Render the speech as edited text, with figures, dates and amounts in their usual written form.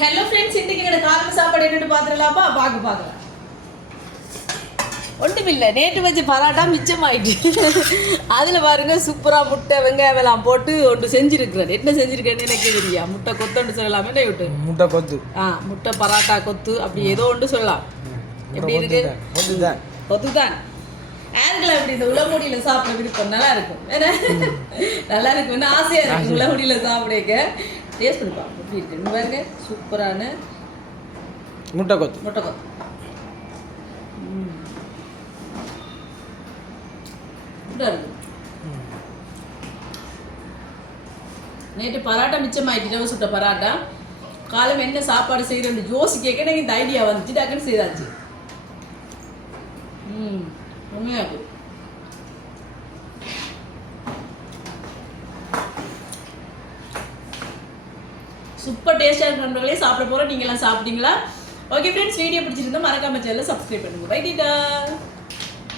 Hello friends, இன்னைக்கு எங்க காலையில சாப்பாடு என்னன்னு பாத்துறலாமா? பார்க்கலாம். ஒன்றுமில்லை, நேற்று வச்சு பராட்டா மிச்சமாயிட்டு அதில் பாருங்க சூப்பராக முட்டை வெங்காயம் எல்லாம் போட்டு ஒன்று செஞ்சுருக்கிறேன். என்ன செஞ்சுருக்கேன்னு எனக்கு தெரியா? முட்டை கொத்துன்னு சொல்லலாம். என்ன விட்டு முட்டை கொத்து, முட்டை பராட்டா கொத்து அப்படி ஏதோ ஒன்று சொல்லலாம். எப்படி இருக்கு? கொத்து தான். ஆண்களை அப்படி இந்த உளமுடியில் சாப்பிட விருப்பம் நல்லா இருக்கும். ஏன்னா நல்லா இருக்கும், ஆசையாக இருக்கும் உளமுடியில் சாப்பிடுக்க. டேஸ்ட் பண்ணிப்பா எப்படி இருக்கு பாருங்க. சூப்பரான முட்டை கொத்து. நேற்று பராட்டா மிச்சமாயிட்டு சுட்ட பராட்டா. காலம் என்ன சாப்பாடு செய்யறது யோசிக்க எனக்கு இந்த ஐடியா வந்துச்சு, டக்குன்னு செய்தாச்சு. உண்மையா இருக்கு. சூப்பர் டேஸ்டாக இருக்கிறவங்களே சாப்பிட போகிறோம். நீங்களாம் சாப்பிட்டீங்களா? ஓகே ஃப்ரெண்ட்ஸ், வீடியோ பிடிச்சிருந்தா மறக்காம சேனலை சப்ஸ்கிரைப் பண்ணுங்க. Bye theta.